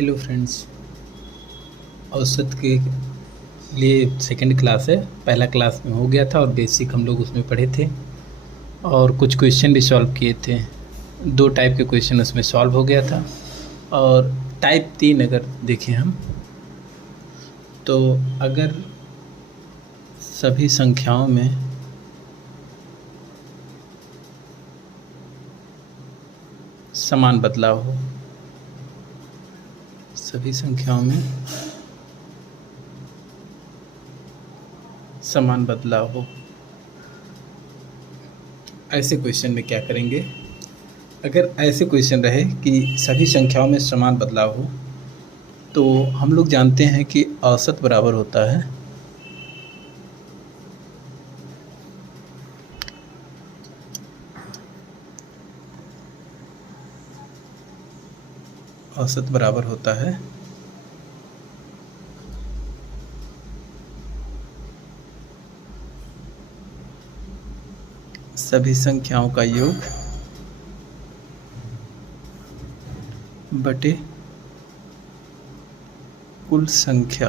Hello friends. औसत के लिए सेकंड क्लास है। पहला क्लास में हो गया था और बेसिक हम लोग उसमें पढ़े थे और कुछ क्वेश्चन भी सॉल्व किए थे। दो टाइप के क्वेश्चन उसमें सॉल्व हो गया था। और टाइप 3 अगर देखें हम तो अगर सभी संख्याओं में समान बदलाव हो, सभी संख्याओं में समान बदलाव हो, ऐसे क्वेश्चन में क्या करेंगे। अगर ऐसे क्वेश्चन रहे कि सभी संख्याओं में समान बदलाव हो तो हम लोग जानते हैं कि औसत बराबर होता है औसत बराबर होता है सभी संख्याओं का योग बटे कुल संख्या।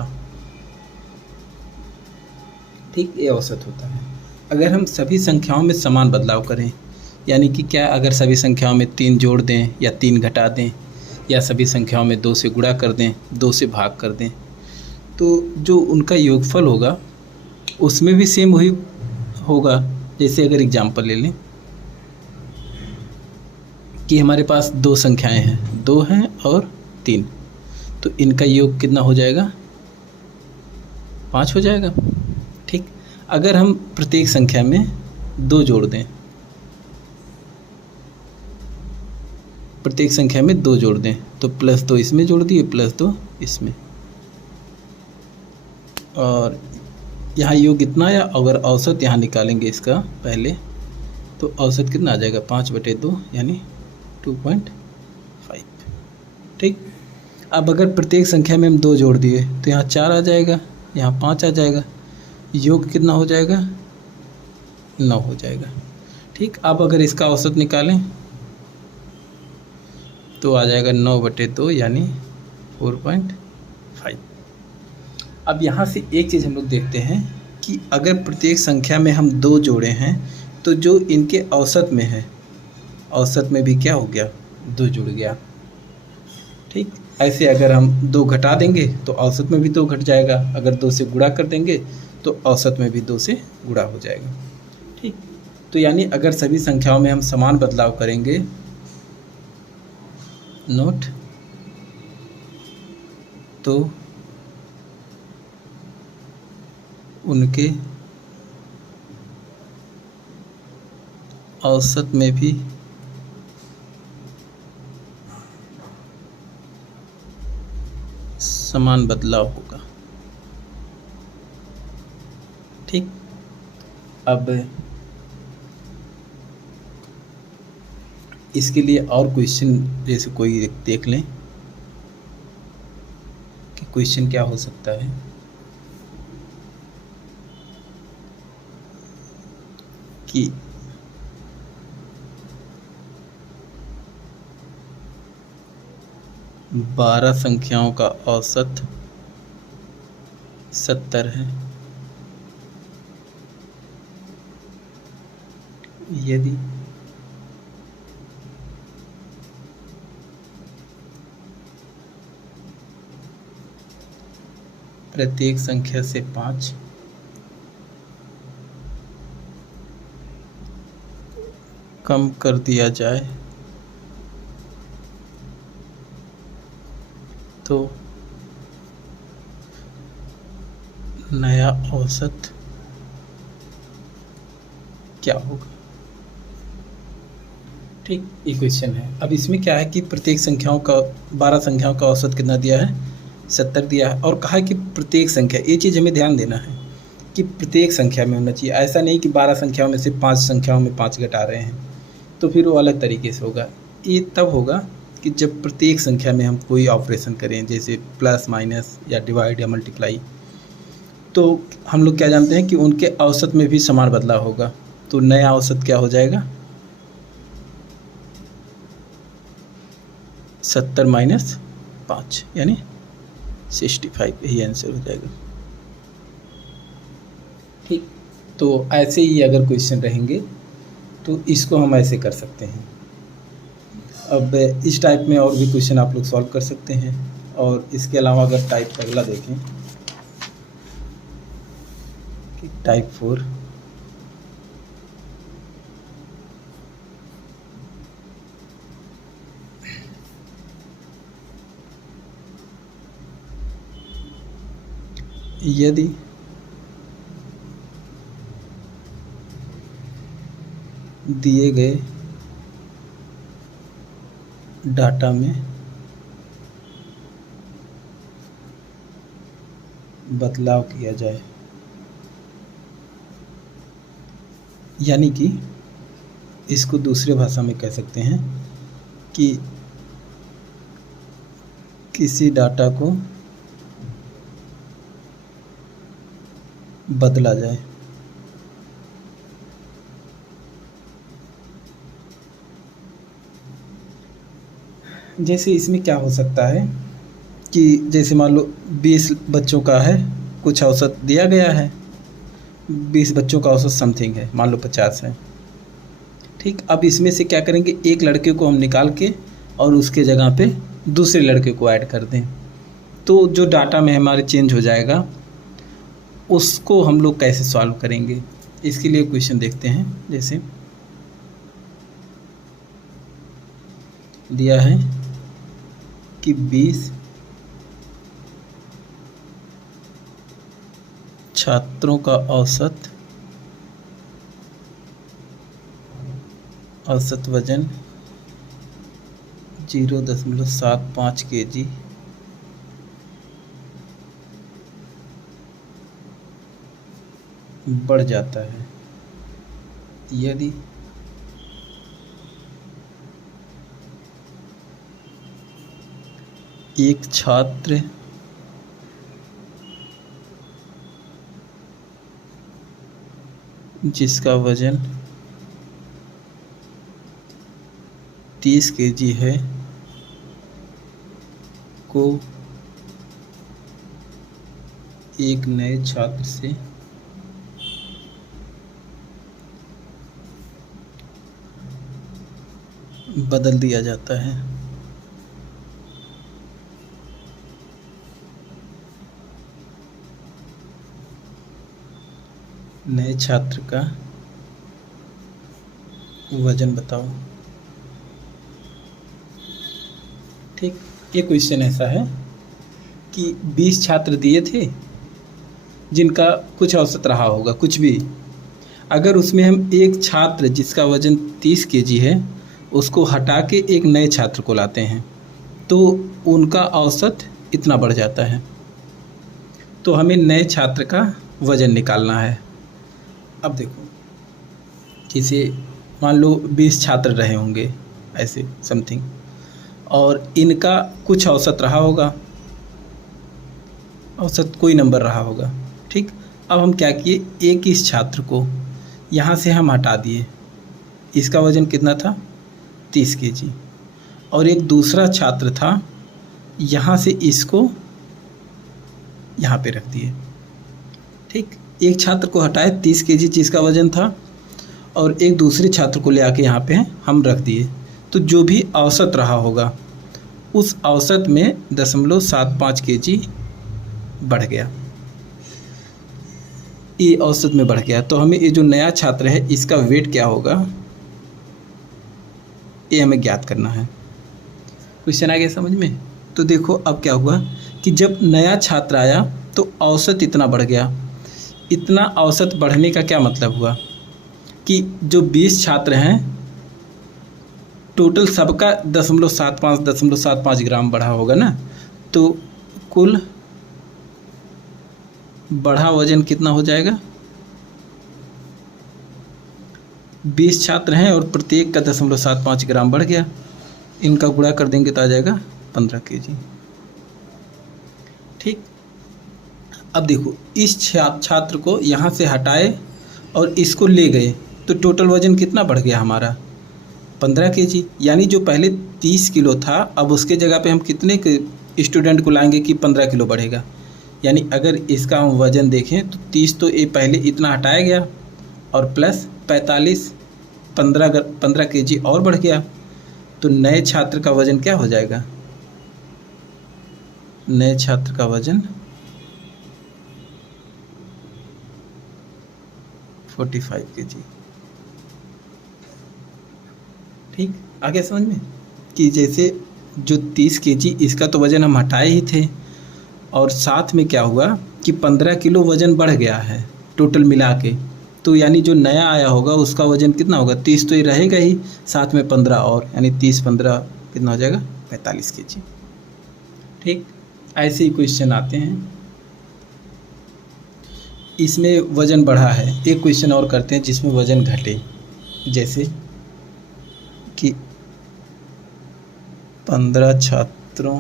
ठीक, ये औसत होता है। अगर हम सभी संख्याओं में समान बदलाव करें, यानी कि क्या, अगर सभी संख्याओं में 3 जोड़ दें या 3 घटा दें या सभी संख्याओं में 2 से गुणा कर दें, 2 से भाग कर दें, तो जो उनका योगफल होगा उसमें भी सेम वही होगा। जैसे अगर एग्जाम्पल ले लें कि हमारे पास 2 संख्याएं हैं, 2 हैं और 3, तो इनका योग कितना हो जाएगा? 5 हो जाएगा। ठीक, अगर हम प्रत्येक संख्या में 2 जोड़ दें, प्रत्येक संख्या में 2 जोड़ दें तो +2 इसमें जोड़ दिए, +2 इसमें, और यहाँ योग इतना आया। अगर औसत यहाँ निकालेंगे इसका पहले, तो औसत कितना आ जाएगा? 5/2 यानी 2.5। ठीक, अब अगर प्रत्येक संख्या में हम 2 जोड़ दिए तो यहाँ 4 आ जाएगा, यहाँ 5 आ जाएगा, योग कितना हो जाएगा? 9 हो जाएगा। ठीक, अब अगर इसका औसत निकालें तो आ जाएगा 9/2 यानी 4.5। अब यहाँ से एक चीज़ हम लोग देखते हैं कि अगर प्रत्येक संख्या में हम 2 जोड़े हैं तो जो इनके औसत में है, औसत में भी क्या हो गया? 2 जुड़ गया। ठीक, ऐसे अगर हम 2 घटा देंगे तो औसत में भी 2 घट जाएगा। अगर 2 से गुणा कर देंगे तो औसत में भी 2 से गुणा हो जाएगा। ठीक, तो यानी अगर सभी संख्याओं में हम समान बदलाव करेंगे, नोट, तो उनके औसत में भी समान बदलाव होगा। ठीक, अब इसके लिए और क्वेश्चन जैसे कोई देख लें कि क्वेश्चन क्या हो सकता है कि 12 संख्याओं का औसत 70 है। यदि प्रत्येक संख्या से 5 कम कर दिया जाए तो नया औसत क्या होगा? ठीक, ये क्वेश्चन है। अब इसमें क्या है कि प्रत्येक संख्याओं का 12 संख्याओं का औसत कितना दिया है? 70 दिया है, और कहा कि प्रत्येक संख्या, ये चीज़ हमें ध्यान देना है कि प्रत्येक संख्या में होना चाहिए। ऐसा नहीं कि 12 संख्याओं में से 5 संख्याओं में 5 घटा रहे हैं, तो फिर वो अलग तरीके से होगा। ये तब होगा कि जब प्रत्येक संख्या में हम कोई ऑपरेशन करें, जैसे प्लस माइनस या डिवाइड या मल्टीप्लाई, तो हम लोग क्या जानते हैं कि उनके औसत में भी समान बदलाव होगा। तो नया औसत क्या हो जाएगा? 70 - 5 यानी 65, यही आंसर हो जाएगा। ठीक, तो ऐसे ही अगर क्वेश्चन रहेंगे तो इसको हम ऐसे कर सकते हैं। अब इस टाइप में और भी क्वेश्चन आप लोग सॉल्व कर सकते हैं। और इसके अलावा अगर टाइप अगला देखें कि टाइप 4, यदि दिए गए डाटा में बदलाव किया जाए, यानी कि इसको दूसरे भाषा में कह सकते हैं कि किसी डाटा को बदला जाए। जैसे इसमें क्या हो सकता है कि जैसे मान लो 20 बच्चों का है, कुछ औसत दिया गया है, 20 बच्चों का औसत समथिंग है, मान लो 50 है। ठीक, अब इसमें से क्या करेंगे, एक लड़के को हम निकाल के और उसके जगह पे दूसरे लड़के को ऐड कर दें, तो जो डाटा में हमारे चेंज हो जाएगा उसको हम लोग कैसे सॉल्व करेंगे। इसके लिए क्वेश्चन देखते हैं। जैसे दिया है कि 20 छात्रों का औसत वजन 0.75 kg बढ़ जाता है यदि एक छात्र जिसका वजन 30 kg है को एक नए छात्र से बदल दिया जाता है। नए छात्र का वजन बताओ। ठीक, ये क्वेश्चन ऐसा है कि 20 छात्र दिए थे जिनका कुछ औसत रहा होगा, कुछ भी। अगर उसमें हम एक छात्र जिसका वजन 30 kg है उसको हटा के एक नए छात्र को लाते हैं तो उनका औसत इतना बढ़ जाता है। तो हमें नए छात्र का वजन निकालना है। अब देखो, जैसे मान लो 20 छात्र रहे होंगे ऐसे समथिंग, और इनका कुछ औसत रहा होगा, औसत कोई नंबर रहा होगा। ठीक, अब हम क्या किए, एक इस छात्र को यहाँ से हम हटा दिए, इसका वजन कितना था 30 kg, और एक दूसरा छात्र था, यहाँ से इसको यहाँ पे रख दिए। ठीक, एक छात्र को हटाए 30 kg जिसका वजन था, और एक दूसरे छात्र को ले आके यहाँ पे हम रख दिए। तो जो भी औसत रहा होगा उस औसत में 0.75 kg बढ़ गया, ये औसत में बढ़ गया। तो हमें ये जो नया छात्र है इसका वेट क्या होगा ये हमें ज्ञात करना है। क्वेश्चन आ गया समझ में। तो देखो अब क्या हुआ कि जब नया छात्र आया तो औसत इतना बढ़ गया। इतना औसत बढ़ने का क्या मतलब हुआ कि जो 20 छात्र हैं टोटल सबका 0.75 ग्राम बढ़ा होगा ना, तो कुल बढ़ा वजन कितना हो जाएगा। 20 छात्र हैं और प्रत्येक का 0.75 ग्राम बढ़ गया, इनका गुणा कर देंगे तो आ जाएगा 15 kg। ठीक, अब देखो इस छात्र को यहाँ से हटाए और इसको ले गए तो टोटल वजन कितना बढ़ गया हमारा 15 kg, यानी जो पहले 30 किलो था अब उसके जगह पे हम कितने स्टूडेंट को लाएंगे कि 15 किलो बढ़ेगा। यानी अगर इसका हम वज़न देखें तो 30 तो ये पहले इतना हटाया गया और प्लस 45 15 केजी और बढ़ गया। तो नए छात्र का वज़न क्या हो जाएगा? नए छात्र का वज़न 45 केजी। ठीक, आ गया समझ में कि जैसे जो 30 केजी इसका तो वज़न हम हटाए ही थे और साथ में क्या हुआ कि 15 किलो वज़न बढ़ गया है टोटल मिला के। तो यानी जो नया आया होगा उसका वज़न कितना होगा? 30 तो ये रहेगा ही, साथ में 15 और, यानी 30 15 कितना हो जाएगा? 45 केजी। ठीक, ऐसे ही क्वेश्चन आते हैं। इसमें वज़न बढ़ा है, एक क्वेश्चन और करते हैं जिसमें वज़न घटे। जैसे कि 15 छात्रों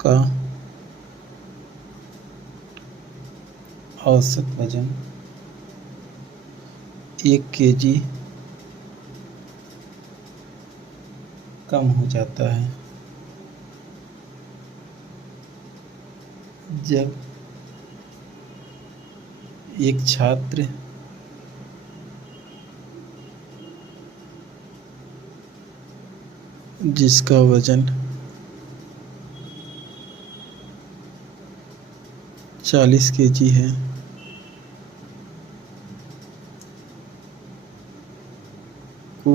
का औसत वज़न 1 केजी कम हो जाता है जब एक छात्र जिसका वज़न 40 केजी है को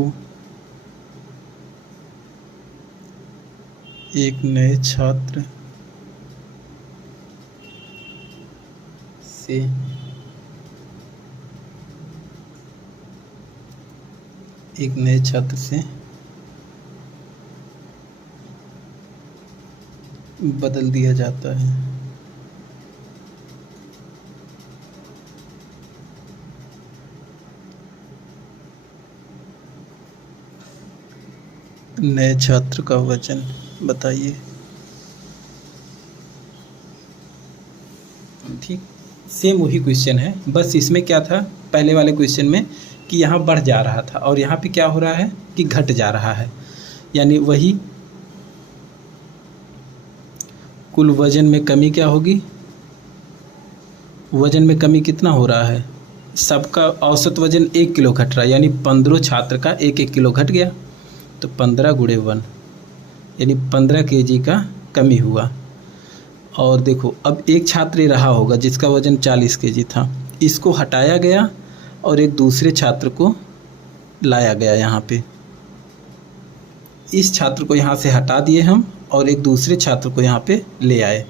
एक नए छात्र से बदल दिया जाता है। नए छात्र का वज़न बताइए। ठीक, सेम वही क्वेश्चन है, बस इसमें क्या था पहले वाले क्वेश्चन में कि यहाँ बढ़ जा रहा था और यहाँ पे क्या हो रहा है कि घट जा रहा है। यानी वही कुल वज़न में कमी क्या होगी? वज़न में कमी कितना हो रहा है? सबका औसत वज़न 1 किलो घट रहा है, यानी 15 छात्र का 1 किलो घट गया। तो 15 गुणे 1 यानी 15 केजी का कमी हुआ। और देखो अब एक छात्र ही रहा होगा जिसका वज़न 40 केजी था, इसको हटाया गया और एक दूसरे छात्र को लाया गया यहाँ पे। इस छात्र को यहाँ से हटा दिए हम और एक दूसरे छात्र को यहाँ पे ले आए।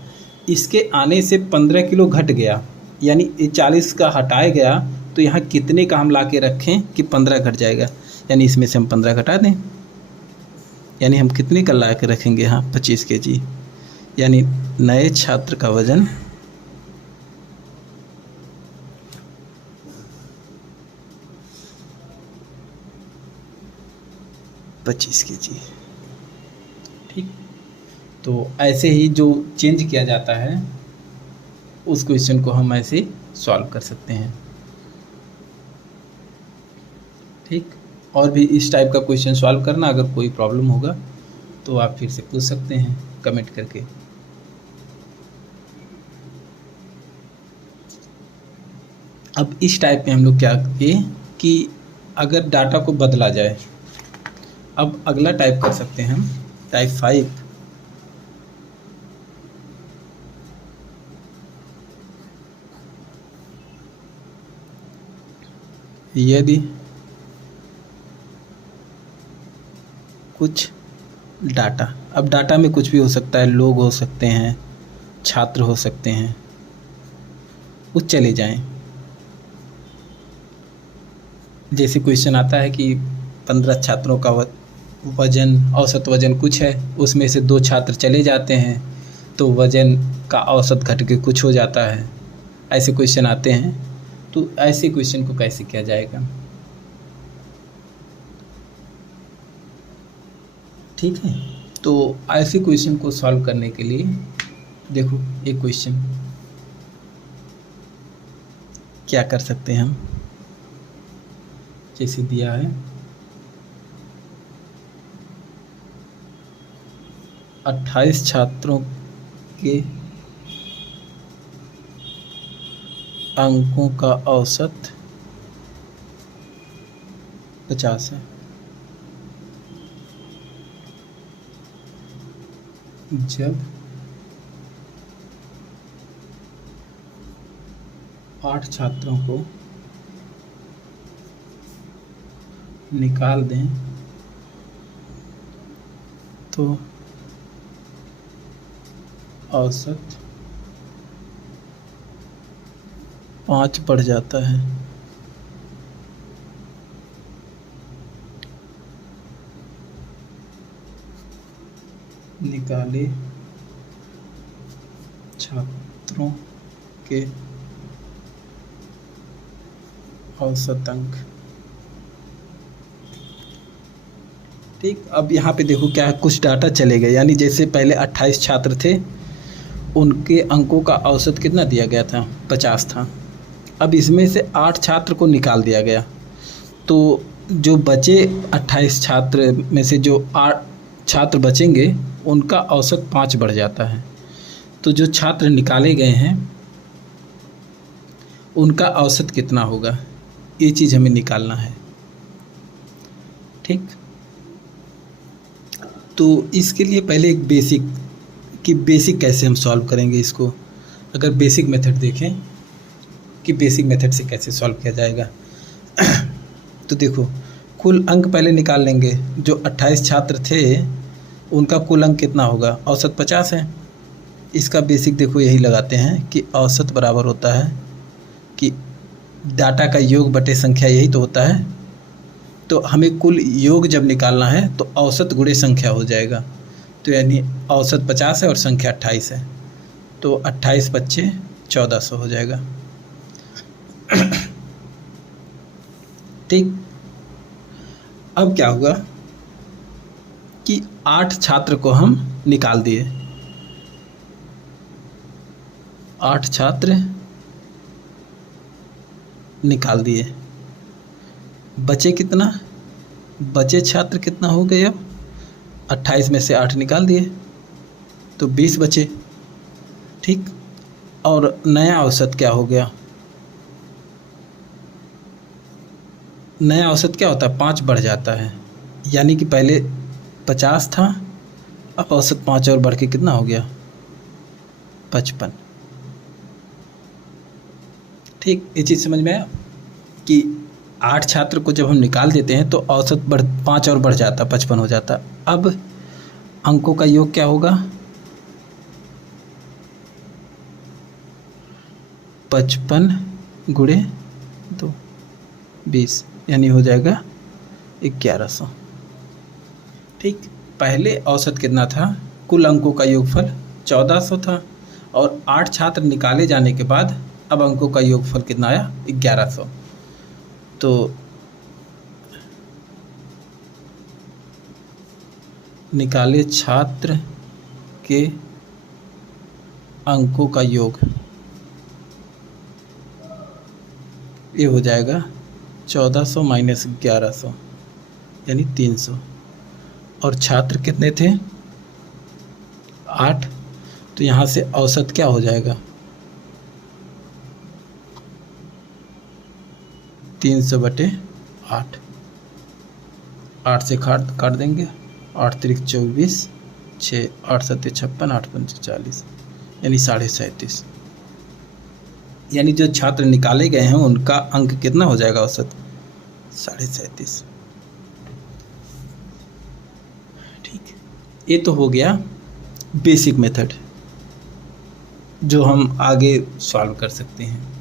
इसके आने से 15 किलो घट गया, यानी ये 40 का हटाया गया तो यहाँ कितने का हम ला के रखें कि 15 घट जाएगा? यानी इसमें से हम 15 घटा दें, यानी हम कितने का ला के रखेंगे यहाँ? 25 केजी। यानी नए छात्र का वज़न 25 केजी। ठीक, तो ऐसे ही जो चेंज किया जाता है उस क्वेश्चन को हम ऐसे सॉल्व कर सकते हैं। ठीक, और भी इस टाइप का क्वेश्चन सॉल्व करना, अगर कोई प्रॉब्लम होगा तो आप फिर से पूछ सकते हैं कमेंट करके। अब इस टाइप में हम लोग क्या किए कि अगर डाटा को बदला जाए, अब अगला टाइप कर सकते हैं हम, टाइप 5। यदि कुछ डाटा, अब डाटा में कुछ भी हो सकता है, लोग हो सकते हैं, छात्र हो सकते हैं, वो चले जाएं। जैसे क्वेश्चन आता है कि 15 छात्रों का वज़न, औसत वज़न कुछ है, उसमें से 2 छात्र चले जाते हैं तो वज़न का औसत घट के कुछ हो जाता है। ऐसे क्वेश्चन आते हैं, तो ऐसे क्वेश्चन को कैसे किया जाएगा? ठीक है, तो ऐसे क्वेश्चन को सॉल्व करने के लिए देखो एक क्वेश्चन क्या कर सकते हैं हम, जैसे दिया है 28 छात्रों के अंकों का औसत 50 है। जब 8 छात्रों को निकाल दें तो औसत 5 बढ़ जाता है। निकाले छात्रों के औसत अंक। ठीक, अब यहाँ पे देखो क्या है, कुछ डाटा चले गए, यानी जैसे पहले 28 छात्र थे, उनके अंकों का औसत कितना दिया गया था, 50 था। अब इसमें से 8 छात्र को निकाल दिया गया, तो जो बचे 28 छात्र में से जो 8 छात्र बचेंगे उनका औसत 5 बढ़ जाता है। तो जो छात्र निकाले गए हैं उनका औसत कितना होगा, ये चीज़ हमें निकालना है। ठीक, तो इसके लिए पहले एक बेसिक कैसे हम सॉल्व करेंगे इसको। अगर बेसिक मेथड देखें कि बेसिक मेथड से कैसे सॉल्व किया जाएगा तो देखो, कुल अंक पहले निकाल लेंगे। जो 28 छात्र थे उनका कुल अंक कितना होगा, औसत 50 है। इसका बेसिक देखो यही लगाते हैं कि औसत बराबर होता है कि डाटा का योग बटे संख्या, यही तो होता है। तो हमें कुल योग जब निकालना है तो औसत गुणे संख्या हो जाएगा। तो यानी औसत 50 है और संख्या 28 है, तो 28 बच्चे 1400 हो जाएगा। ठीक, अब क्या हुआ कि 8 छात्र को हम निकाल दिए। 8 छात्र निकाल दिए, बचे कितना, बचे छात्र कितना हो गए, अब 28 में से 8 निकाल दिए तो 20 बचे। ठीक, और नया औसत क्या हो गया, नया औसत क्या होता है, 5 बढ़ जाता है। यानी कि पहले 50 था, अब औसत 5 और बढ़ के कितना हो गया, 55। ठीक, ये चीज़ समझ में आया कि 8 छात्र को जब हम निकाल देते हैं तो औसत 5 और बढ़ जाता, 55 हो जाता। अब अंकों का योग क्या होगा, 55 गुणे 2, 20, यानी हो जाएगा 1100। ठीक, पहले औसत कितना था, कुल अंकों का योगफल 1400 था, और 8 छात्र निकाले जाने के बाद अब अंकों का योगफल कितना आया, 1100। तो निकाले छात्र के अंकों का योग, ये हो जाएगा 1400 माइनस 1100 यानी 300। और छात्र कितने थे, 8, तो यहाँ से औसत क्या हो जाएगा, 300 बटे 8। 8 से काट देंगे, 8 त्रिक 24, 6 8 सत्ते 56, 8 पंचे 40, यानी 37.5। यानी जो छात्र निकाले गए हैं उनका अंक कितना हो जाएगा, औसत 37.5। ठीक, ये तो हो गया बेसिक मेथड जो हम आगे सॉल्व कर सकते हैं।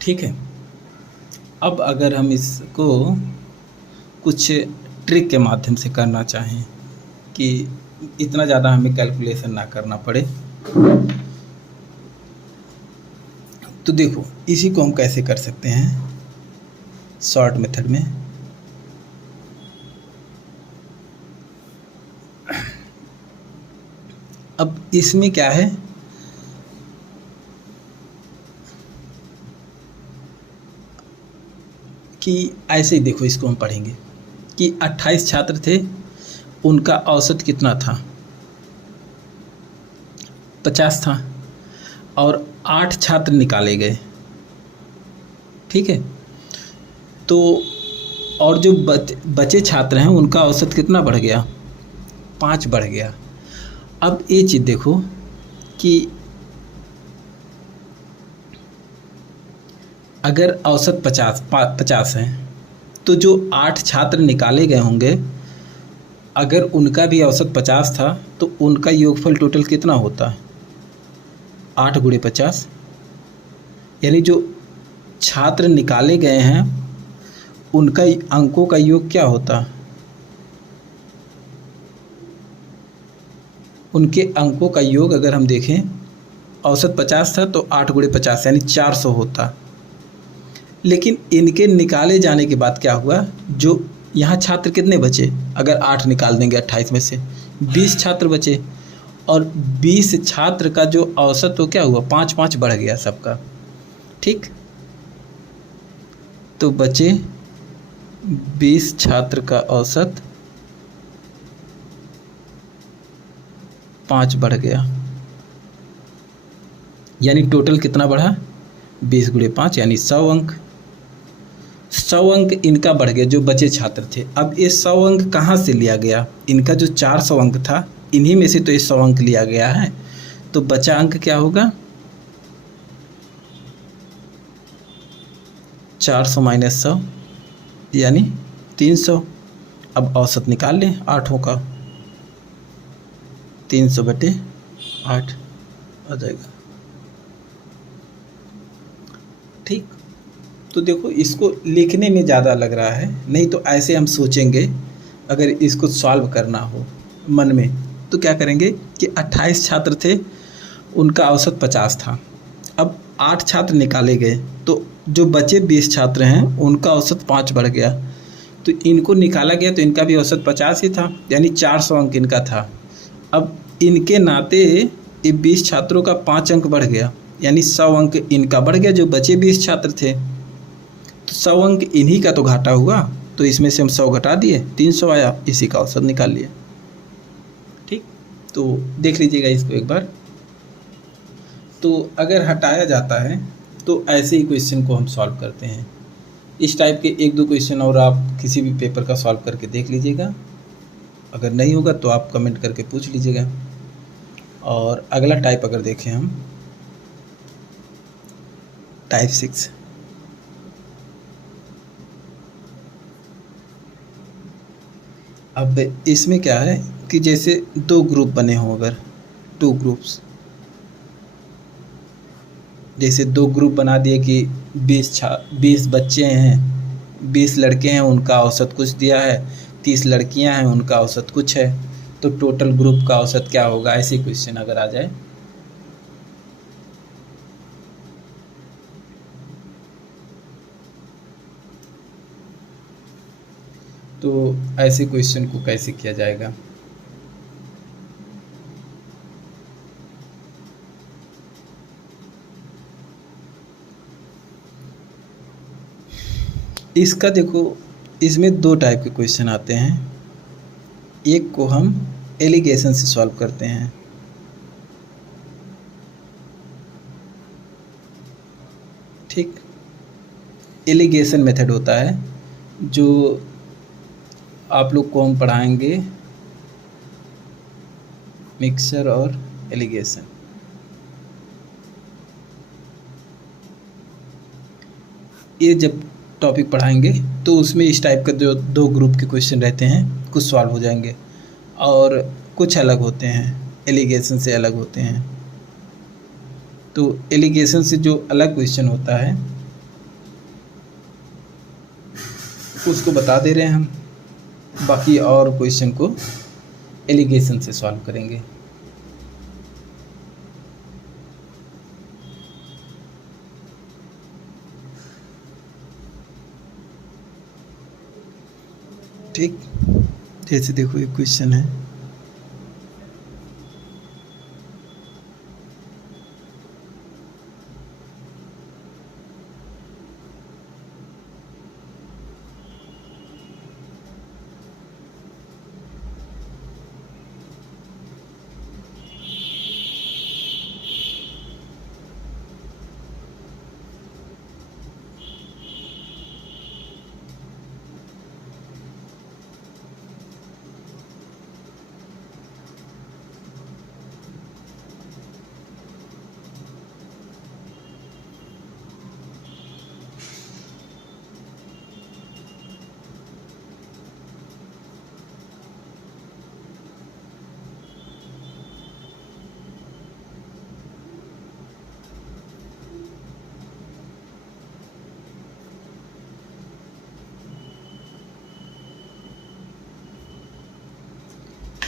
ठीक है, अब अगर हम इसको कुछ ट्रिक के माध्यम से करना चाहें कि इतना ज़्यादा हमें कैलकुलेशन ना करना पड़े, तो देखो इसी को हम कैसे कर सकते हैं शॉर्ट मेथड में। अब इसमें क्या है कि ऐसे ही देखो, इसको हम पढ़ेंगे कि 28 छात्र थे, उनका औसत कितना था? 50 था। और 8 छात्र निकाले गए, ठीक है। तो और जो बचे छात्र हैं उनका औसत कितना बढ़ गया? 5 बढ़ गया। अब ये चीज़ देखो कि अगर औसत 50 है तो जो 8 छात्र निकाले गए होंगे, अगर उनका भी औसत 50 था तो उनका योगफल टोटल कितना होता? 8 गुणे 50, यानी जो छात्र निकाले गए हैं उनका अंकों का योग क्या होता? उनके अंकों का योग अगर हम देखें, औसत 50 था तो 8 गुणे 50 यानी 400 होता। लेकिन इनके निकाले जाने के बाद क्या हुआ, जो यहाँ छात्र कितने बचे? अगर 8 निकाल देंगे 28 में से 20 छात्र बचे, और 20 छात्र का जो औसत तो क्या हुआ, 5-5 बढ़ गया सबका, ठीक। तो बचे 20 छात्र का औसत 5 बढ़ गया, यानी टोटल कितना बढ़ा? 20 गुणे 5 यानी 100 अंक। 100 अंक इनका बढ़ गया जो बचे छात्र थे। अब ये 100 अंक कहाँ से लिया गया? इनका जो 400 अंक था इन्हीं में से तो ये 100 अंक लिया गया है। तो बचा अंक क्या होगा? 400 माइनस 100 यानी 300। अब औसत निकाल लें आठों का, 300 बटे 8 आ जाएगा, ठीक। तो देखो इसको लिखने में ज़्यादा लग रहा है, नहीं तो ऐसे हम सोचेंगे अगर इसको सॉल्व करना हो मन में तो क्या करेंगे कि 28 छात्र थे, उनका औसत 50 था। अब 8 छात्र निकाले गए तो जो बचे 20 छात्र हैं उनका औसत 5 बढ़ गया, तो इनको निकाला गया तो इनका भी औसत 50 ही था, यानी 400 अंक इनका था। अब इनके नाते ये 20 छात्रों का 5 अंक बढ़ गया, यानी 100 अंक इनका बढ़ गया जो बचे 20 छात्र थे। तो 100 अंक इन्हीं का तो घाटा हुआ, तो इसमें से हम 100 घटा दिए, 300 आया, इसी का औसत निकाल लिया, ठीक। तो देख लीजिएगा इसको एक बार। तो अगर हटाया जाता है तो ऐसे ही क्वेश्चन को हम सॉल्व करते हैं। इस टाइप के 1-2 क्वेश्चन और आप किसी भी पेपर का सॉल्व करके देख लीजिएगा, अगर नहीं होगा तो आप कमेंट करके पूछ लीजिएगा। और अगला टाइप अगर देखें हम, टाइप 6। अब इसमें क्या है कि जैसे 2 ग्रुप बने हों, अगर 2 ग्रुप्स, जैसे 2 ग्रुप बना दिए कि 20 बच्चे हैं, 20 लड़के हैं, उनका औसत कुछ दिया है, 30 लड़कियां हैं, उनका औसत कुछ है, तो टोटल ग्रुप का औसत क्या होगा? ऐसे क्वेश्चन अगर आ जाए तो ऐसे क्वेश्चन को कैसे किया जाएगा? इसका देखो, इसमें 2 टाइप के क्वेश्चन आते हैं। एक को हम एलिगेशन से सॉल्व करते हैं, ठीक। एलिगेशन मेथड होता है जो आप लोग को हम पढ़ाएंगे, मिक्सचर और एलिगेशन। ये जब टॉपिक पढ़ाएंगे तो उसमें इस टाइप का जो 2 ग्रुप के क्वेश्चन रहते हैं कुछ सॉल्व हो जाएंगे, और कुछ अलग होते हैं, एलिगेशन से अलग होते हैं। तो एलिगेशन से जो अलग क्वेश्चन होता है उसको बता दे रहे हैं हम, बाकी और क्वेश्चन को एलिगेशन से सॉल्व करेंगे। ठीक, जैसे देखो एक क्वेश्चन है,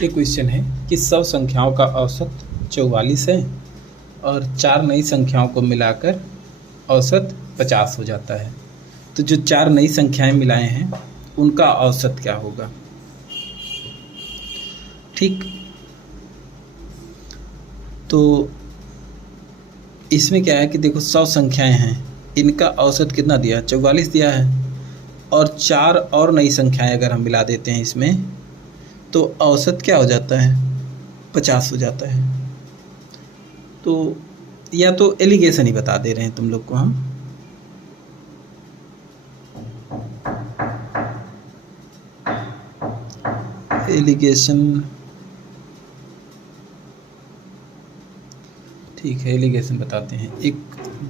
एक क्वेश्चन है कि 100 संख्याओं का औसत 44 है और 4 नई संख्याओं को मिलाकर औसत 50 हो जाता है। तो जो 4 नई संख्याएं मिलाए हैं उनका औसत क्या होगा? ठीक, तो इसमें क्या है कि देखो 100 संख्याएं हैं, इनका औसत कितना दिया? 44 दिया है। और 4 और नई संख्याएं अगर हम मिला देते हैं इसमें तो औसत क्या हो जाता है? 50 हो जाता है। तो या तो एलिगेशन ही बता दे रहे हैं तुम लोग को हम। एलिगेशन, ठीक है, एलिगेशन बताते हैं। एक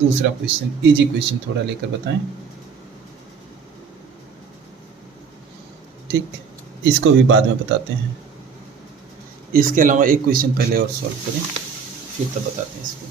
दूसरा क्वेश्चन, इजी क्वेश्चन थोड़ा लेकर बताएं। ठीक, इसको भी बाद में बताते हैं। इसके अलावा एक क्वेश्चन पहले और सॉल्व करें, फिर तब बताते हैं इसको।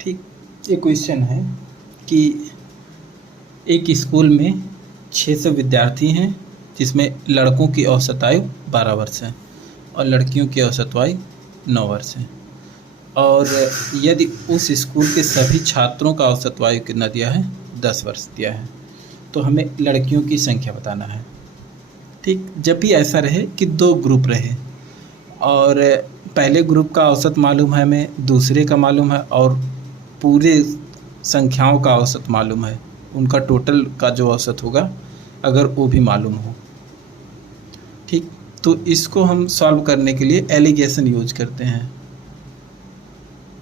ठीक, ये क्वेश्चन है कि एक स्कूल में 600 विद्यार्थी हैं, जिसमें लड़कों की औसत आयु 12 वर्ष है और लड़कियों की औसत आयु 9 वर्ष है। और यदि उस स्कूल के सभी छात्रों का औसत आयु कितना दिया है? 10 वर्ष दिया है। तो हमें लड़कियों की संख्या बताना है। ठीक, जब भी ऐसा रहे कि 2 ग्रुप रहे और पहले ग्रुप का औसत मालूम है हमें, दूसरे का मालूम है और पूरे संख्याओं का औसत मालूम है, उनका टोटल का जो औसत होगा अगर वो भी मालूम हो। ठीक, तो इसको हम सॉल्व करने के लिए एलिगेशन यूज करते हैं,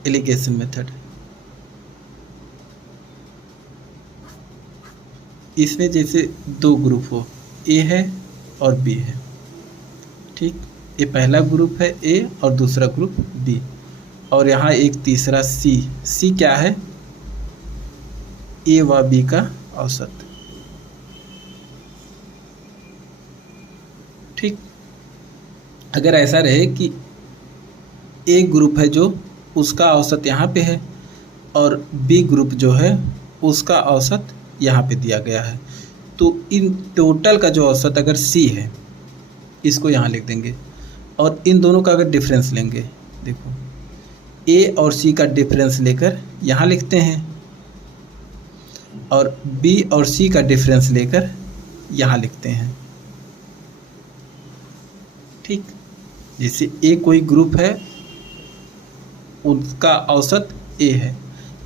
एलिगेशन मेथड। इसमें जैसे 2 ग्रुप हो, ए है और बी है। ठीक, ये पहला ग्रुप है ए और दूसरा ग्रुप बी, और यहाँ एक तीसरा सी। सी क्या है? ए व बी का औसत। ठीक, अगर ऐसा रहे कि ए ग्रुप है जो उसका औसत यहाँ पे है और बी ग्रुप जो है उसका औसत यहाँ पे दिया गया है, तो इन टोटल का जो औसत अगर सी है, इसको यहाँ लिख देंगे और इन दोनों का अगर डिफरेंस लेंगे, देखो ए और सी का डिफरेंस लेकर यहाँ लिखते हैं और बी और सी का डिफरेंस लेकर यहाँ लिखते हैं। ठीक, जैसे ए कोई ग्रुप है उसका औसत ए है,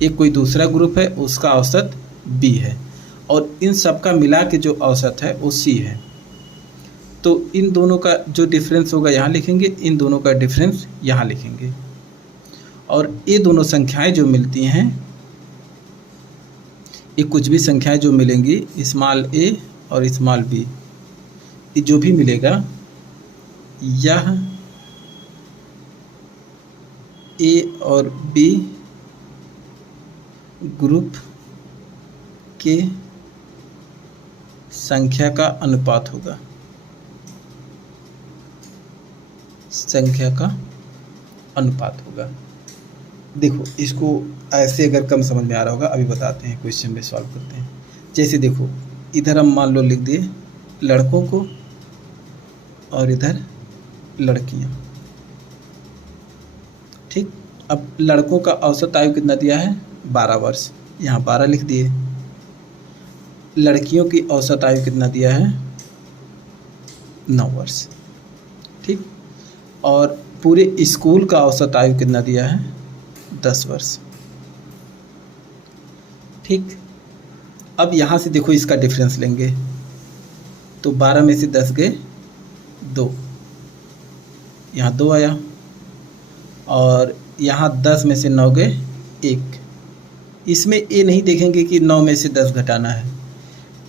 एक कोई दूसरा ग्रुप है उसका औसत बी है, और इन सब का मिला के जो औसत है वो C है। तो इन दोनों का जो डिफरेंस होगा यहाँ लिखेंगे, इन दोनों का डिफरेंस यहाँ लिखेंगे। और ये दोनों संख्याएं जो मिलती हैं, ये कुछ भी संख्याएं जो मिलेंगी स्मॉल a और स्मॉल b, ये जो भी मिलेगा यह a और b ग्रुप के संख्या का अनुपात होगा, संख्या का अनुपात होगा। देखो इसको ऐसे अगर कम समझ में आ रहा होगा, अभी बताते हैं, क्वेश्चन में सॉल्व करते हैं। जैसे देखो इधर हम मान लो लिख दिए लड़कों को और इधर लड़कियां, ठीक। अब लड़कों का औसत आयु कितना दिया है 12 वर्ष, यहाँ 12 लिख दिए। लड़कियों की औसत आयु कितना दिया है 9 वर्ष, ठीक। और पूरे स्कूल का औसत आयु कितना दिया है 10 वर्ष, ठीक। अब यहाँ से देखो इसका डिफरेंस लेंगे तो 12 में से 10 गए 2, यहाँ 2 आया, और यहाँ 10 में से 9 गए 1। इसमें ये नहीं देखेंगे कि 9 में से 10 घटाना है,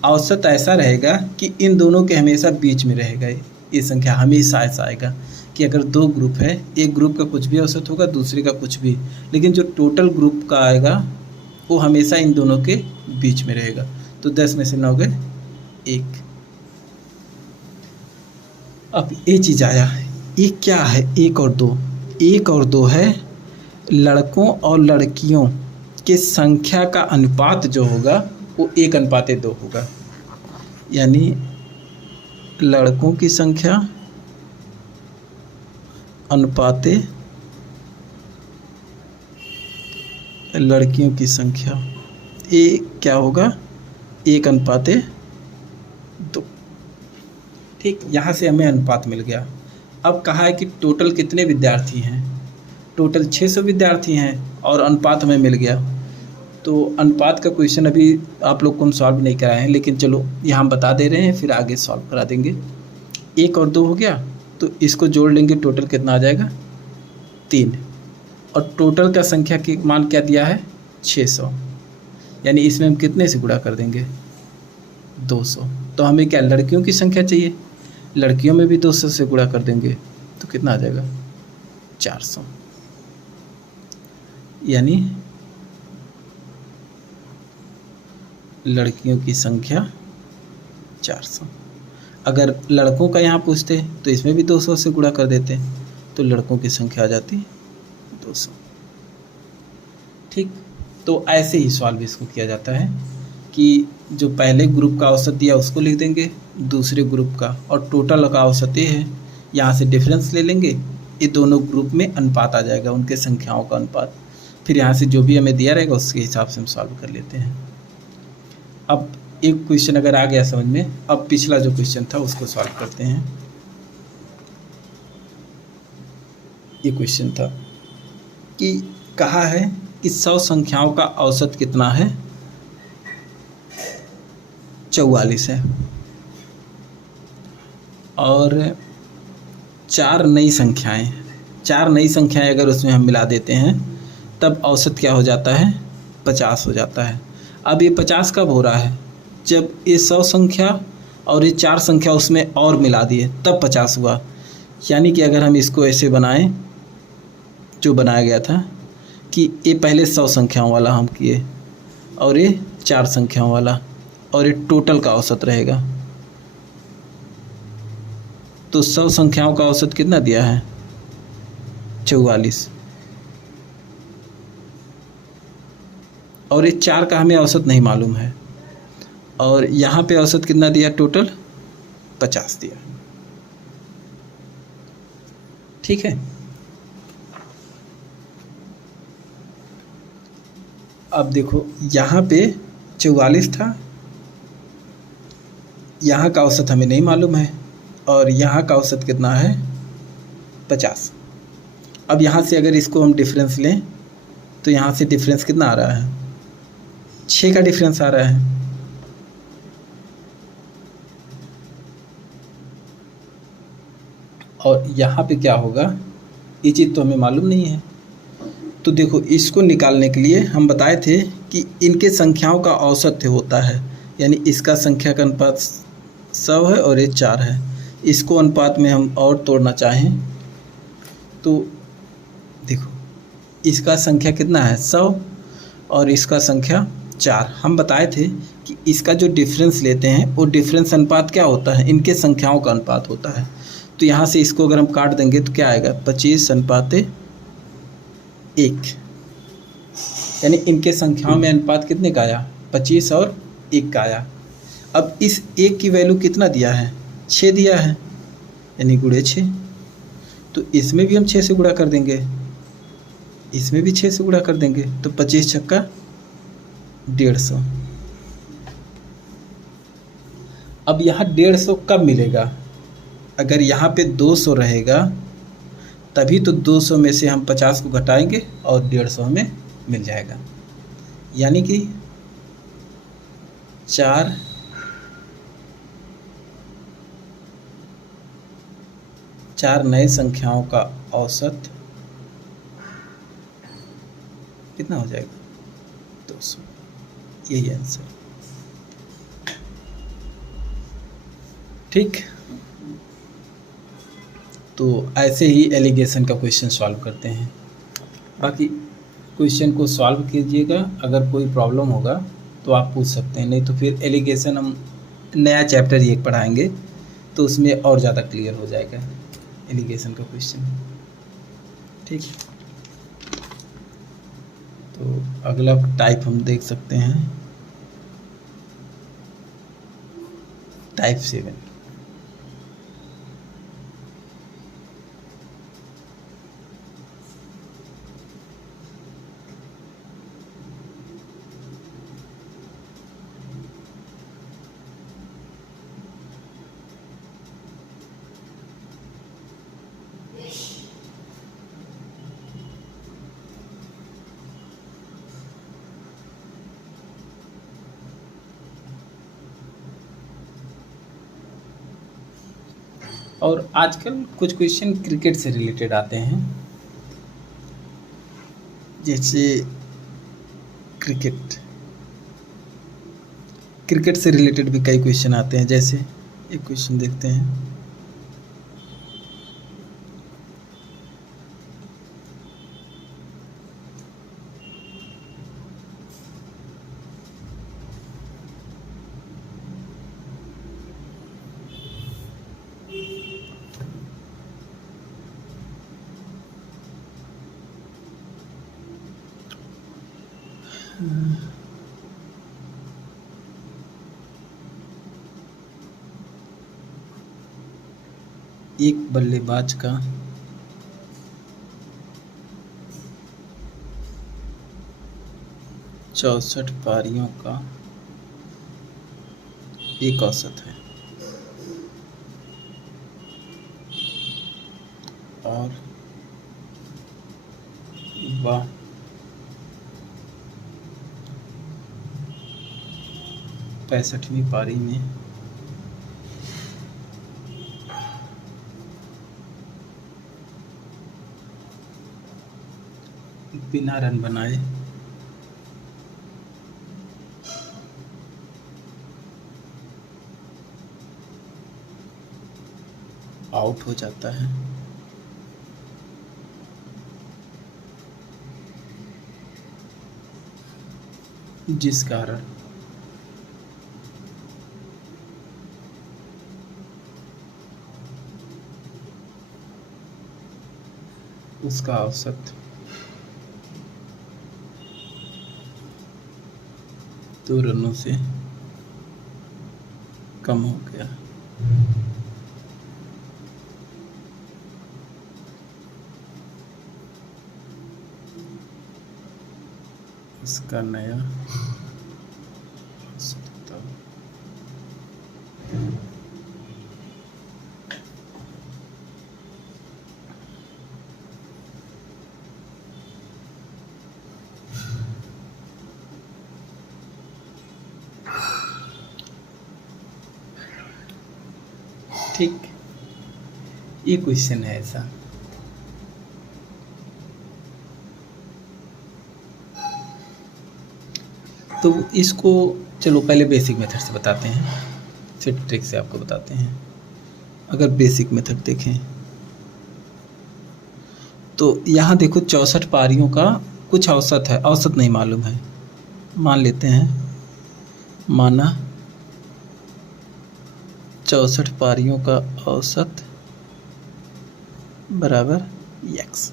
औसत ऐसा रहेगा कि इन दोनों के हमेशा बीच में रहेगा। ये संख्या हमेशा ऐसा आएगा कि अगर दो ग्रुप है, एक ग्रुप का कुछ भी औसत होगा, दूसरे का कुछ भी, लेकिन जो टोटल ग्रुप का आएगा वो हमेशा इन दोनों के बीच में रहेगा। तो 10 में से 9 गए 1। अब ये चीज़ आया, ये क्या है 1 और 2, 1 और 2 है लड़कों और लड़कियों के संख्या का अनुपात जो होगा वो 1:2 होगा, यानी लड़कों की संख्या अनुपाते लड़कियों की संख्या, ये क्या होगा 1:2, ठीक। यहाँ से हमें अनुपात मिल गया। अब कहा है कि टोटल कितने विद्यार्थी हैं, टोटल 600 विद्यार्थी हैं और अनुपात हमें मिल गया। तो अनुपात का क्वेश्चन अभी आप लोग को हम सॉल्व नहीं कराए हैं, लेकिन चलो यहाँ बता दे रहे हैं, फिर आगे सॉल्व करा देंगे। 1 और 2 हो गया, तो इसको जोड़ लेंगे, टोटल कितना आ जाएगा 3, और टोटल का संख्या की मान क्या दिया है 600, यानी इसमें हम कितने से गुणा कर देंगे 200। तो हमें क्या लड़कियों की संख्या चाहिए, लड़कियों में भी 200 से गुणा कर देंगे तो कितना आ जाएगा 400, यानी लड़कियों की संख्या 400। अगर लड़कों का यहाँ पूछते तो इसमें भी 200 से गुणा कर देते, तो लड़कों की संख्या आ जाती 200, ठीक। तो ऐसे ही सॉल्व इसको किया जाता है कि जो पहले ग्रुप का औसत दिया उसको लिख देंगे, दूसरे ग्रुप का, और टोटल का औसत ये है, यहाँ से डिफरेंस ले लेंगे, ये दोनों ग्रुप में अनुपात आ जाएगा, उनके संख्याओं का अनुपात। फिर यहाँ से जो भी हमें दिया रहेगा उसके हिसाब से हम सॉल्व कर लेते हैं। अब एक क्वेश्चन अगर आ गया समझ में, अब पिछला जो क्वेश्चन था उसको सॉल्व करते हैं। ये क्वेश्चन था कि कहा है कि 100 संख्याओं का औसत कितना है 44 है, और 4 नई संख्याएं अगर उसमें हम मिला देते हैं तब औसत क्या हो जाता है 50 हो जाता है। अब ये 50 कब हो रहा है, जब ये 100 संख्या और ये 4 संख्या उसमें और मिला दिए तब 50 हुआ। यानी कि अगर हम इसको ऐसे बनाएं, जो बनाया गया था कि ये पहले 100 संख्याओं वाला हम किए और ये 4 संख्याओं वाला, और ये टोटल का औसत रहेगा। तो 100 संख्याओं का औसत कितना दिया है 44, और ये 4 का हमें औसत नहीं मालूम है, और यहाँ पे औसत कितना दिया टोटल 50 दिया, ठीक है। अब देखो यहाँ पे 44 था, यहाँ का औसत हमें नहीं मालूम है, और यहाँ का औसत कितना है 50। अब यहाँ से अगर इसको हम डिफरेंस लें तो यहाँ से डिफरेंस कितना आ रहा है 6 का डिफरेंस आ रहा है, और यहाँ पे क्या होगा, ये चीज़ तो हमें मालूम नहीं है। तो देखो, इसको निकालने के लिए हम बताए थे कि इनके संख्याओं का औसत होता है, यानी इसका संख्या का अनुपात 100 है और ये 4 है। इसको अनुपात में हम और तोड़ना चाहें तो देखो, इसका संख्या कितना है 100 और इसका संख्या 4। हम बताए थे कि इसका जो डिफरेंस लेते हैं वो डिफरेंस अनुपात क्या होता है, इनके संख्याओं का अनुपात होता है। तो यहाँ से इसको अगर हम काट देंगे तो क्या आएगा, 25:1, यानी इनके संख्याओं में अनुपात कितने का आया, 25 और 1 का आया। अब इस 1 की वैल्यू कितना दिया है, 6 दिया है, यानी गुणे 6। तो इसमें भी हम 6 से गुणा कर देंगे, इसमें भी 6 से गुणा कर देंगे, तो 25 छक्का 150। अब यहाँ 150 कब मिलेगा, अगर यहाँ पे 200 रहेगा तभी तो 200 में से हम 50 को घटाएंगे और 150 हमें मिल जाएगा। यानी कि 4 नए संख्याओं का औसत कितना हो जाएगा, 200। यही आंसर। ठीक, तो ऐसे ही एलिगेशन का क्वेश्चन सॉल्व करते हैं। बाकी क्वेश्चन को सॉल्व कीजिएगा, अगर कोई प्रॉब्लम होगा तो आप पूछ सकते हैं, नहीं तो फिर एलिगेशन हम नया चैप्टर ही एक पढ़ाएंगे तो उसमें और ज़्यादा क्लियर हो जाएगा एलिगेशन का क्वेश्चन। ठीक, तो अगला टाइप हम देख सकते हैं, टाइप 7। और आजकल कुछ क्वेश्चन क्रिकेट से रिलेटेड आते हैं, जैसे क्रिकेट से रिलेटेड भी कई क्वेश्चन आते हैं। जैसे एक क्वेश्चन देखते हैं, एक बल्लेबाज का 64 पारियों का एक औसत है और वह 65वीं पारी में बिना रन बनाए आउट हो जाता है, जिस कारण उसका औसत 2 रनों से कम हो गया। इसका नया औसत बताओ। ठीक, ये क्वेश्चन है ऐसा। तो इसको चलो पहले बेसिक मेथड से बताते हैं, फिर ट्रिक से आपको बताते हैं। अगर बेसिक मेथड देखें तो यहाँ देखो 64 पारियों का कुछ औसत है, औसत नहीं मालूम है, मान लेते हैं, माना 64 पारियों का औसत बराबर x।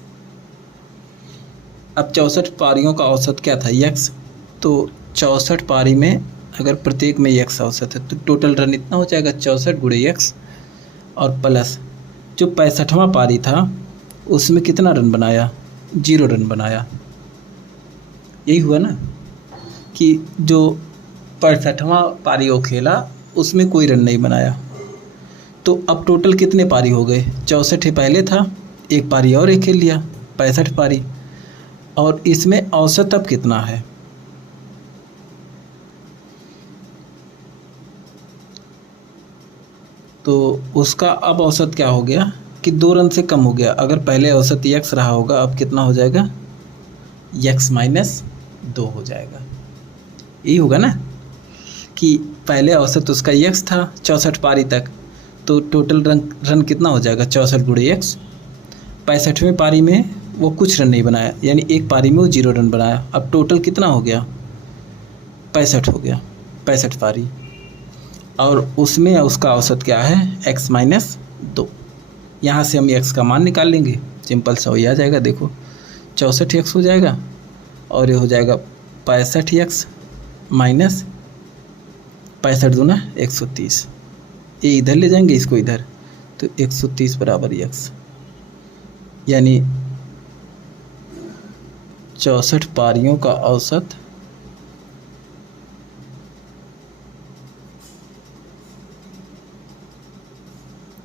अब 64 पारियों का औसत क्या था, x। तो 64 पारी में अगर प्रत्येक में x औसत है तो टोटल रन इतना हो जाएगा 64 गुणे x, और प्लस जो 65वां पारी था उसमें कितना रन बनाया, 0 रन बनाया। यही हुआ ना कि जो 65वां पारी वो खेला उसमें कोई रन नहीं बनाया। तो अब टोटल कितने पारी हो गए, 64 पहले था, एक पारी और एक खेल लिया, 65 पारी। और इसमें औसत अब कितना है, तो उसका अब औसत क्या हो गया कि 2 रन से कम हो गया। अगर पहले औसत x रहा होगा, अब कितना हो जाएगा, x माइनस 2 हो जाएगा। यही होगा ना कि पहले औसत उसका x था 64 पारी तक, तो टोटल रन कितना हो जाएगा, 64 गुणे x। 65वें पारी में वो कुछ रन नहीं बनाया, यानी एक पारी में वो 0 रन बनाया। अब टोटल कितना हो गया, 65 हो गया, 65 पारी। और उसमें उसका औसत क्या है, x माइनस 2। यहाँ से हम x का मान निकाल लेंगे, सिंपल सा ही आ जाएगा। देखो 64x हो जाएगा और ये हो जाएगा 65x माइनस 65 दूना 130। ये इधर ले जाएंगे इसको इधर, तो 130 बराबर x, यानी 64 पारियों का औसत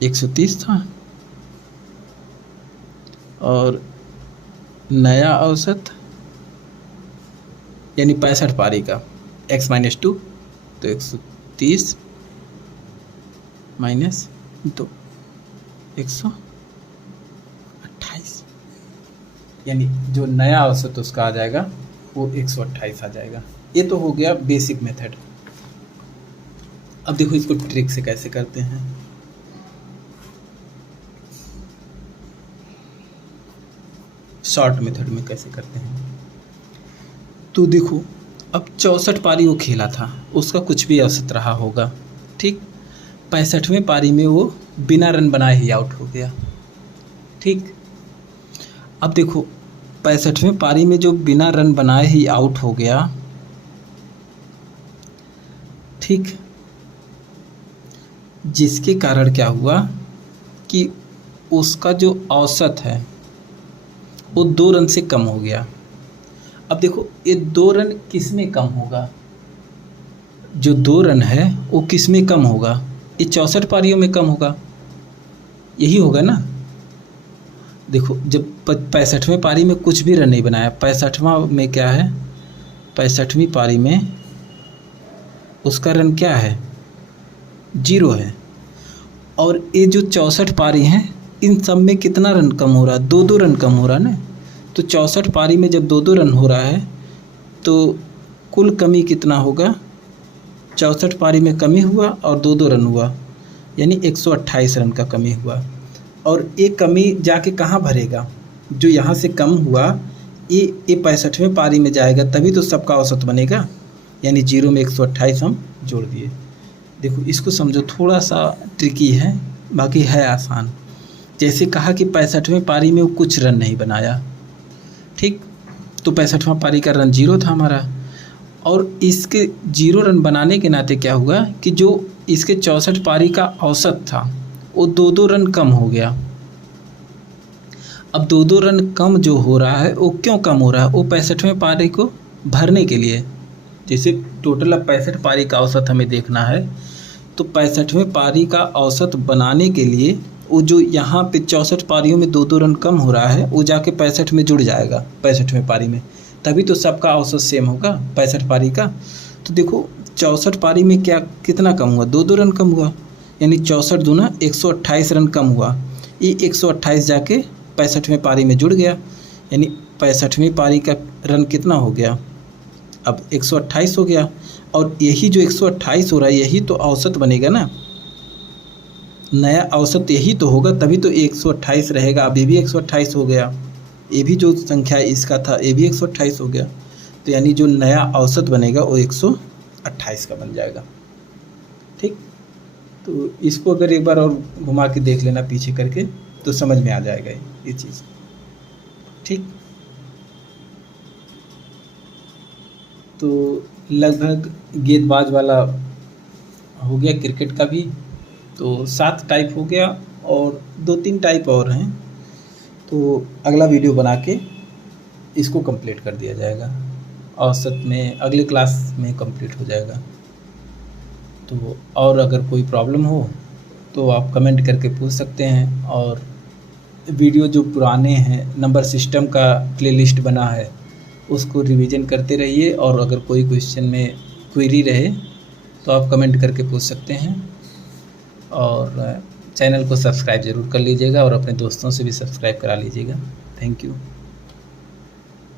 130 था, और नया औसत यानी 65 पारी का x माइनस 2, तो 130 माइनस 2 128, यानी जो नया औसत उसका आ जाएगा वो 128 आ जाएगा। ये तो हो गया बेसिक मेथड। अब देखो इसको ट्रिक से कैसे करते हैं। शॉर्ट मेथड में कैसे करते हैं, तो देखो अब 64 पारी वो खेला था, उसका कुछ भी औसत रहा होगा, ठीक। 65वें पारी में वो बिना रन बनाए ही आउट हो गया, ठीक। अब देखो 65वें पारी में जो बिना रन बनाए ही आउट हो गया, ठीक, जिसके कारण क्या हुआ कि उसका जो औसत है वो 2 रन से कम हो गया। अब देखो ये 2 रन किस में कम होगा, जो 2 रन है वो किस में कम होगा, ये 64 पारियों में कम होगा, यही होगा ना। देखो जब 65वें पारी में कुछ भी रन नहीं बनाया, 65वां में क्या है, 65वीं पारी में उसका रन क्या है, 0 है। और ये जो 64 पारी हैं इन सब में कितना रन कम हो रहा है, 2-2 रन कम हो रहा है ना। तो 64 पारी में जब 2-2 रन हो रहा है तो कुल कमी कितना होगा, 64 पारी में कमी हुआ और 2-2 रन हुआ, यानी 128 रन का कमी हुआ। और ये कमी जाके कहाँ भरेगा, जो यहाँ से कम हुआ ये 65वें पारी में जाएगा, तभी तो सबका औसत बनेगा, यानी 0 में 128 हम जोड़ दिए। देखो इसको समझो, थोड़ा सा ट्रिकी है, बाकी है आसान। जैसे कहा कि 65वें पारी में वो कुछ रन नहीं बनाया, ठीक, तो 65वां पारी का रन 0 था हमारा, और इसके 0 रन बनाने के नाते क्या हुआ कि जो इसके 64 पारी का औसत था वो 2-2 रन कम हो गया। अब 2-2 रन कम जो हो रहा है वो क्यों कम हो रहा है, वो 65वें पारी को भरने के लिए। जैसे टोटल अब 65 पारी का औसत हमें देखना है, तो 65वें पारी का औसत बनाने के लिए वो जो यहाँ पे 64 पारियों में 2-2 रन कम हो रहा है वो जाके 65 में जुड़ जाएगा, 65वें पारी में, तभी तो सबका औसत सेम होगा 65 पारी का। तो देखो 64 पारी में क्या कितना कम हुआ, 2-2 रन कम हुआ, यानी 64 दूना 128 रन कम हुआ। ये 128 जाके 65वें पारी में जुड़ गया, यानी 65वीं पारी का रन कितना हो गया, अब 128 हो गया। और यही जो 128 हो रहा है यही तो औसत बनेगा ना, नया औसत यही तो होगा, तभी तो 128 रहेगा। अब ये भी 128 हो गया, ये भी जो संख्या इसका था ये भी 128 हो गया, तो यानी जो नया औसत बनेगा वो 128 का बन जाएगा। ठीक, तो इसको अगर एक बार और घुमा के देख लेना पीछे करके तो समझ में आ जाएगा ये चीज़। ठीक, तो लगभग गेंदबाज वाला हो गया, क्रिकेट का भी तो 7 टाइप हो गया और 2-3 टाइप और हैं, तो अगला वीडियो बना के इसको कंप्लीट कर दिया जाएगा, औसत में अगले क्लास में कंप्लीट हो जाएगा। तो और अगर कोई प्रॉब्लम हो तो आप कमेंट करके पूछ सकते हैं, और वीडियो जो पुराने हैं नंबर सिस्टम का प्लेलिस्ट बना है उसको रिवीजन करते रहिए, और अगर कोई क्वेश्चन में क्वेरी रहे तो आप कमेंट करके पूछ सकते हैं। और चैनल को सब्सक्राइब ज़रूर कर लीजिएगा और अपने दोस्तों से भी सब्सक्राइब करा लीजिएगा। Thank you.